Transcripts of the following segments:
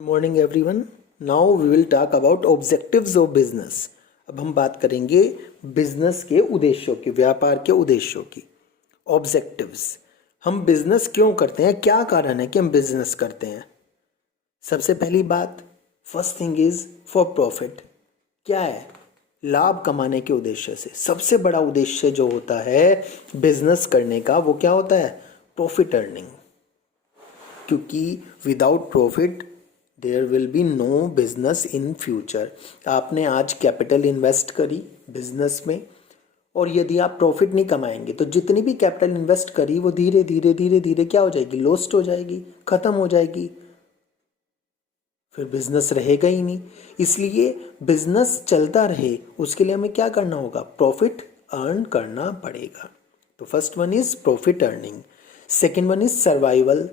Morning everyone. Now we will talk about objectives of business. अब हम बात करेंगे बिजनेस के उद्देश्यों की, व्यापार के उद्देश्यों की। ऑब्जेक्टिव्स, हम बिजनेस क्यों करते हैं, क्या कारण है कि हम बिजनेस करते हैं। सबसे पहली बात, first thing is for profit. क्या है? लाभ कमाने के उद्देश्य से। सबसे बड़ा उद्देश्य जो होता है बिजनेस करने का वो क्या होता है? Profit earning. क्योंकि without profit there will be no business in future. आपने आज कैपिटल इन्वेस्ट करी बिजनेस में, और यदि आप प्रॉफिट नहीं कमाएंगे तो जितनी भी कैपिटल इन्वेस्ट करी वो धीरे धीरे धीरे धीरे क्या हो जाएगी? लॉस्ट हो जाएगी, खत्म हो जाएगी, फिर बिजनेस रहेगा ही नहीं। इसलिए बिजनेस चलता रहे उसके लिए हमें क्या करना होगा? प्रॉफिट अर्न करना पड़ेगा। तो first one is profit earning, second one is survival.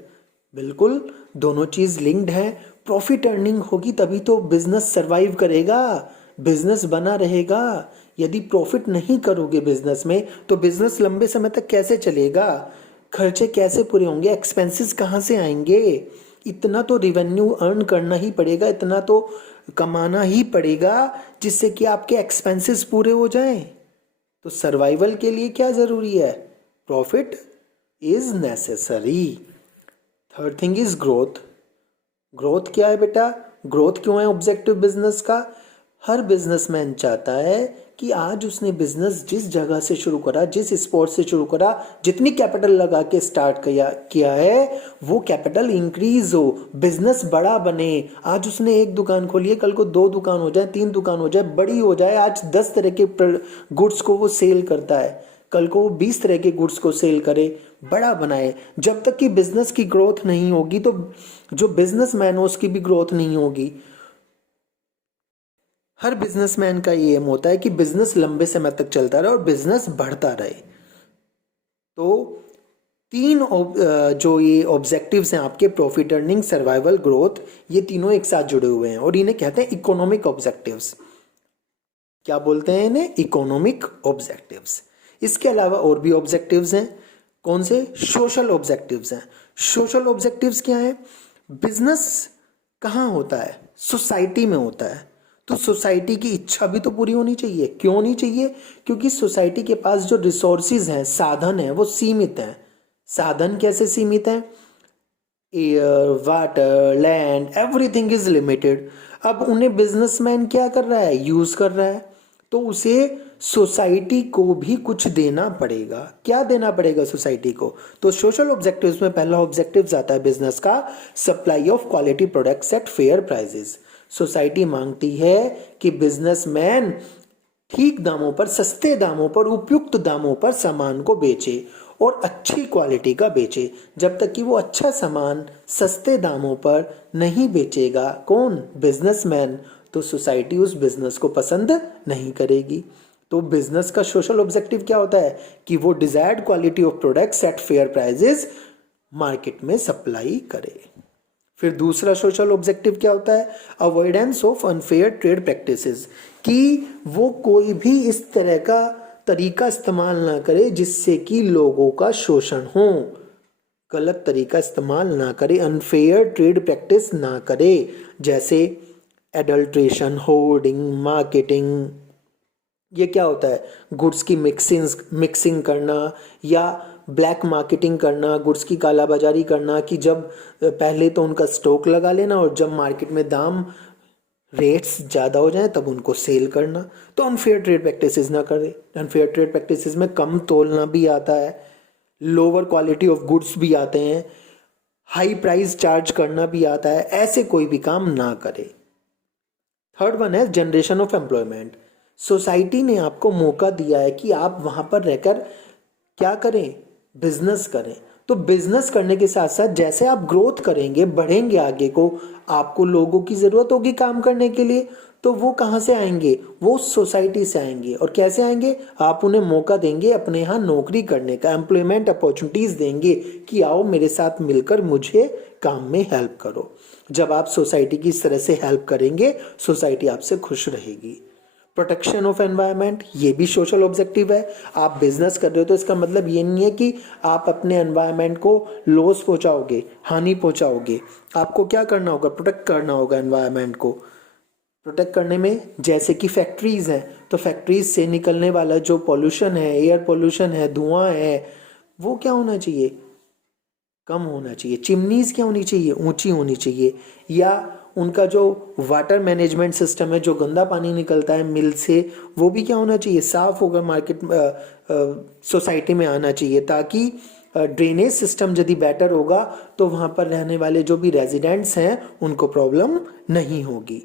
बिल्कुल दोनों चीज लिंक्ड है। प्रॉफिट अर्निंग होगी तभी तो बिजनेस सर्वाइव करेगा, बिजनेस बना रहेगा। यदि प्रॉफिट नहीं करोगे बिजनेस में तो बिजनेस लंबे समय तक कैसे चलेगा? खर्चे कैसे पूरे होंगे? एक्सपेंसेस कहाँ से आएंगे? इतना तो रिवेन्यू अर्न करना ही पड़ेगा, इतना तो कमाना ही पड़ेगा जिससे कि आपके एक्सपेंसेस पूरे हो जाएं। तो सर्वाइवल के लिए क्या जरूरी है? Profit is necessary. Third thing is growth. Growth क्या है बेटा? ग्रोथ क्यों है ऑब्जेक्टिव बिजनेस का? हर बिजनेसमैन चाहता है कि आज उसने बिजनेस जिस जगह से शुरू करा, जिस स्पॉट से शुरू करा, जितनी कैपिटल लगा के स्टार्ट किया है वो कैपिटल इंक्रीज हो, बिजनेस बड़ा बने। आज उसने एक दुकान खोली है, कल को 2 दुकान हो जाए, 3 दुकान हो जाए, बड़ी हो जाए। आज 10 तरह के गुड्स को वो सेल करता है, कल को वो 20 तरह के गुड्स को सेल करे, बड़ा बनाए। जब तक कि बिजनेस की ग्रोथ नहीं होगी तो जो बिजनेसमैन हो उसकी भी ग्रोथ नहीं होगी। हर बिजनेसमैन का ये एम होता है कि बिजनेस लंबे समय तक चलता रहे और बिजनेस बढ़ता रहे। तो तीन जो ये ऑब्जेक्टिव्स हैं आपके, प्रॉफिट अर्निंग, सर्वाइवल, ग्रोथ, ये तीनों एक साथ जुड़े हुए हैं और इन्हें कहते हैं इकोनॉमिक ऑब्जेक्टिव्स। क्या बोलते हैं इन्हें? Economic objectives. इसके अलावा और भी ऑब्जेक्टिव्स हैं। कौन से? सोशल ऑब्जेक्टिव्स हैं। सोशल ऑब्जेक्टिव्स क्या है? बिजनेस कहाँ होता है? सोसाइटी में होता है। तो सोसाइटी की इच्छा भी तो पूरी होनी चाहिए। क्यों होनी चाहिए? क्योंकि सोसाइटी के पास जो रिसोर्सिस हैं, साधन हैं, वो सीमित हैं। साधन कैसे सीमित हैं? Air, water, land, everything is limited. अब उन्हें बिजनेसमैन क्या कर रहा है? यूज कर रहा है। तो उसे सोसाइटी को भी कुछ देना पड़ेगा। क्या देना पड़ेगा सोसाइटी को? तो सोशल ऑब्जेक्टिव्स में पहला ऑब्जेक्टिव्स आता है बिजनेस का, supply of quality products at fair prices. Society मांगती है कि बिजनेसमैन ठीक दामों पर, सस्ते दामों पर, उपयुक्त दामों पर सामान को बेचे और अच्छी क्वालिटी का बेचे। जब तक कि वो अच्छा सामान सस्ते दामों पर नहीं बेचेगा कौन? बिजनेसमैन, तो सोसाइटी उस बिजनेस को पसंद नहीं करेगी। तो बिजनेस का सोशल ऑब्जेक्टिव क्या होता है? कि वो desired quality of products at fair prices market में सप्लाई करे। फिर दूसरा सोशल ऑब्जेक्टिव क्या होता है? Avoidance of unfair trade practices, कि वो कोई भी इस तरह का तरीका इस्तेमाल ना करे जिससे कि लोगों का शोषण हो। गलत तरीका इस्तेमाल ना करे, अनफेयर ट्रेड प्रैक्टिस ना करे, जैसे एडल्ट्रेशन, होर्डिंग, मार्केटिंग। ये क्या होता है? गुड्स की मिक्सिंग करना या ब्लैक मार्केटिंग करना, गुड्स की कालाबाजारी करना, कि जब पहले तो उनका स्टॉक लगा लेना और जब मार्केट में दाम, रेट्स ज़्यादा हो जाए तब उनको सेल करना। तो अनफेयर ट्रेड प्रैक्टिसेस ना करें। अनफेयर ट्रेड प्रैक्टिसेस में कम तोलना भी आता है, लोअर क्वालिटी ऑफ गुड्स भी आते हैं, हाई प्राइस चार्ज करना भी आता है। ऐसे कोई भी काम ना करे। थर्ड वन है जनरेशन ऑफ एम्प्लॉयमेंट। सोसाइटी ने आपको मौका दिया है कि आप वहां पर रहकर क्या करें? बिजनेस करें। तो बिजनेस करने के साथ साथ जैसे आप ग्रोथ करेंगे, बढ़ेंगे आगे को, आपको लोगों की जरूरत होगी काम करने के लिए। तो वो कहाँ से आएंगे? वो सोसाइटी से आएंगे। और कैसे आएंगे? आप उन्हें मौका देंगे अपने यहाँ नौकरी करने का, एम्प्लॉयमेंट अपॉर्चुनिटीज देंगे कि आओ मेरे साथ मिलकर मुझे काम में हेल्प करो। जब आप सोसाइटी की इस तरह से हेल्प करेंगे, सोसाइटी आपसे खुश रहेगी। प्रोटेक्शन ऑफ एनवायरनमेंट, ये भी सोशल ऑब्जेक्टिव है। आप बिजनेस कर रहे हो तो इसका मतलब ये नहीं है कि आप अपने एनवायरनमेंट को लॉस पहुंचाओगे, हानि पहुंचाओगे। आपको क्या करना होगा, प्रोटेक्ट करना होगा एनवायरनमेंट को। प्रोटेक्ट करने में जैसे कि फैक्ट्रीज हैं, तो फैक्ट्रीज से निकलने वाला जो पॉल्यूशन है, एयर पॉल्यूशन है, धुआं है, वो क्या होना चाहिए, कम होना चाहिए। चिमनीज क्या होनी चाहिए, ऊंची होनी चाहिए। या उनका जो वाटर मैनेजमेंट सिस्टम है, जो गंदा पानी निकलता है मिल से, वो भी क्या होना चाहिए, साफ होकर मार्केट सोसाइटी में आना चाहिए, ताकि ड्रेनेज सिस्टम यदि बेटर होगा तो वहाँ पर रहने वाले जो भी रेजिडेंट्स हैं उनको प्रॉब्लम नहीं होगी।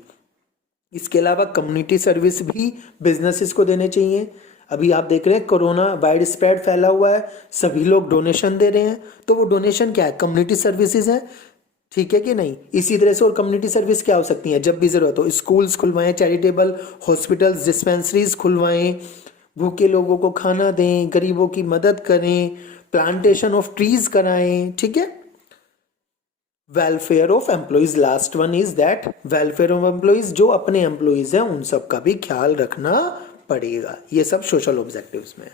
इसके अलावा कम्युनिटी सर्विस भी बिजनेसेस को देने चाहिए। अभी आप देख रहे हैं कोरोना वाइड स्प्रेड फैला हुआ है, सभी लोग डोनेशन दे रहे हैं, तो वो डोनेशन क्या है, कम्युनिटी सर्विसेज है, ठीक है कि नहीं। इसी तरह से और कम्युनिटी सर्विस क्या हो सकती है, जब भी जरूरत हो स्कूल्स खुलवाएं, चैरिटेबल हॉस्पिटल्स, डिस्पेंसरीज खुलवाएं, भूखे लोगों को खाना दें, गरीबों की मदद करें, प्लांटेशन ऑफ ट्रीज कराएं, ठीक है। Welfare of employees, last one is that welfare of employees, जो अपने एम्प्लॉयज हैं उन सब का भी ख्याल रखना पड़ेगा। ये सब सोशल ऑब्जेक्टिव्स में है।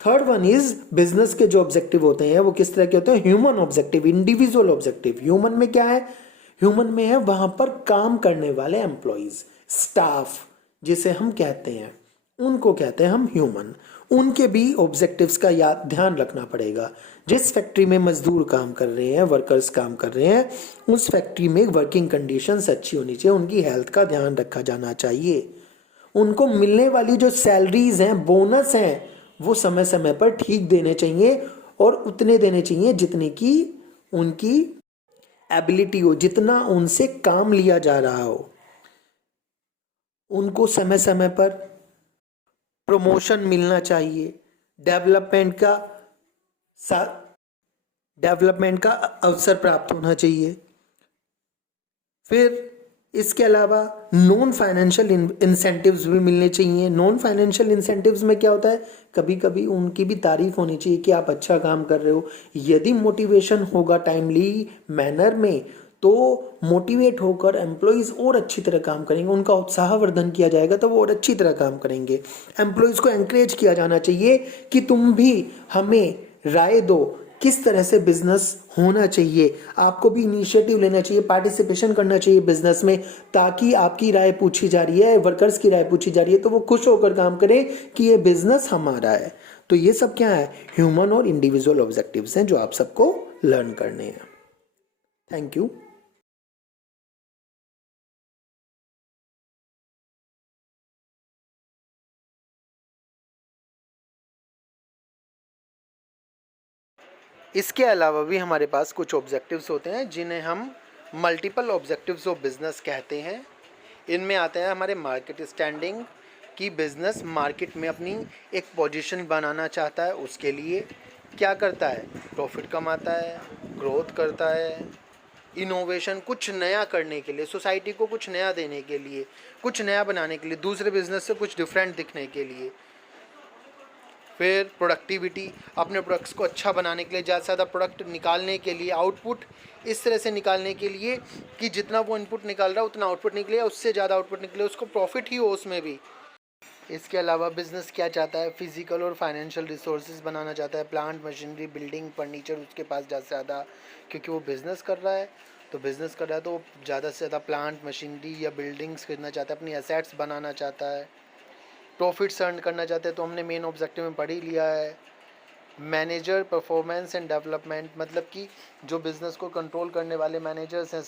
थर्ड वन इज बिजनेस के जो ऑब्जेक्टिव होते हैं वो किस तरह के होते हैं, human objective, individual objective. Human में क्या है, ह्यूमन में है वहां पर काम करने वाले एम्प्लॉयज, स्टाफ जिसे हम कहते हैं, उनको कहते हैं हम ह्यूमन। उनके भी ऑब्जेक्टिव्स का याद ध्यान रखना पड़ेगा। जिस फैक्ट्री में मजदूर काम कर रहे हैं, वर्कर्स काम कर रहे हैं, उस फैक्ट्री में वर्किंग कंडीशंस अच्छी होनी चाहिए, उनकी हेल्थ का ध्यान रखा जाना चाहिए। उनको मिलने वाली जो सैलरीज हैं, बोनस हैं, वो समय समय पर ठीक देने चाहिए और उतने देने चाहिए जितने की उनकी एबिलिटी हो, जितना उनसे काम लिया जा रहा हो। उनको समय समय पर प्रमोशन मिलना चाहिए, डेवलपमेंट का डेवलपमेंट का अवसर प्राप्त होना चाहिए। फिर इसके अलावा नॉन फाइनेंशियल इंसेंटिव्स भी मिलने चाहिए। नॉन फाइनेंशियल इंसेंटिव्स में क्या होता है, कभी कभी उनकी भी तारीफ होनी चाहिए कि आप अच्छा काम कर रहे हो। यदि मोटिवेशन होगा टाइमली मैनर में, तो मोटिवेट होकर एम्प्लॉयज़ और अच्छी तरह काम करेंगे, उनका उत्साहवर्धन किया जाएगा तो वो और अच्छी तरह काम करेंगे। एम्प्लॉयज़ को एनकरेज किया जाना चाहिए कि तुम भी हमें राय दो किस तरह से बिजनेस होना चाहिए, आपको भी इनिशिएटिव लेना चाहिए, पार्टिसिपेशन करना चाहिए बिजनेस में, ताकि आपकी राय पूछी जा रही है, वर्कर्स की राय पूछी जा रही है, तो वो खुश होकर काम करें कि ये बिजनेस हमारा है। तो ये सब क्या है, ह्यूमन और इंडिविजुअल ऑब्जेक्टिव्स हैं जो आप सबको लर्न करने हैं। Thank you. इसके अलावा भी हमारे पास कुछ ऑब्जेक्टिव्स होते हैं जिन्हें हम मल्टीपल ऑब्जेक्टिव्स ऑफ बिजनेस कहते हैं। इनमें आते हैं हमारे मार्केट स्टैंडिंग, कि बिजनेस मार्केट में अपनी एक पोजीशन बनाना चाहता है, उसके लिए क्या करता है, प्रॉफिट कमाता है, ग्रोथ करता है, इनोवेशन, कुछ नया करने के लिए, सोसाइटी को कुछ नया देने के लिए, कुछ नया बनाने के लिए, दूसरे बिजनेस से कुछ डिफरेंट दिखने के लिए। फिर प्रोडक्टिविटी, अपने प्रोडक्ट्स को अच्छा बनाने के लिए, ज़्यादा से ज़्यादा प्रोडक्ट निकालने के लिए, आउटपुट इस तरह से निकालने के लिए कि जितना वो इनपुट निकाल रहा है उतना आउटपुट निकले, उससे ज़्यादा आउटपुट निकले, उसको प्रॉफिट ही हो उसमें भी। इसके अलावा बिजनेस क्या चाहता है, फिजिकल और फाइनेंशियल रिसोर्सेज बनाना चाहता है, प्लांट, मशीनरी, बिल्डिंग, फर्नीचर उसके पास ज़्यादा से ज़्यादा, क्योंकि वो बिज़नेस कर रहा है। तो बिज़नेस कर रहा है तो वो ज़्यादा से ज़्यादा प्लांट, मशीनरी या बिल्डिंग्स खरीदना चाहता है, अपनी एसेट्स बनाना चाहता है। प्रॉफिट्स अर्न करना चाहते हैं, तो हमने मेन ऑब्जेक्टिव में पढ़ ही लिया है। मैनेजर परफॉर्मेंस एंड डेवलपमेंट, मतलब कि जो बिज़नेस को कंट्रोल करने वाले मैनेजर्स हैं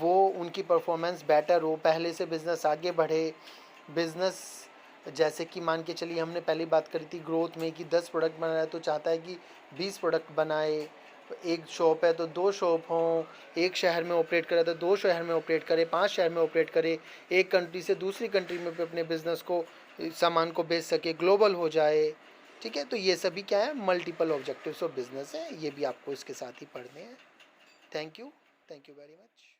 वो उनकी परफॉर्मेंस बेटर हो, पहले से बिज़नेस आगे बढ़े। बिज़नेस जैसे कि मान के चलिए हमने पहली बात करी थी ग्रोथ में कि 10 प्रोडक्ट बना रहा है तो चाहता है कि 20 प्रोडक्ट बनाए। एक शॉप है तो 2 शॉप हों, एक शहर में ऑपरेट करे तो 2 शहर में ऑपरेट करे, 5 शहर में ऑपरेट करे, एक कंट्री से दूसरी कंट्री में अपने बिज़नेस को, सामान को बेच सके, ग्लोबल हो जाए। ठीक है, तो ये सभी क्या है, मल्टीपल ऑब्जेक्टिव्स ऑफ बिजनेस है, ये भी आपको इसके साथ ही पढ़ने हैं। Thank you very much.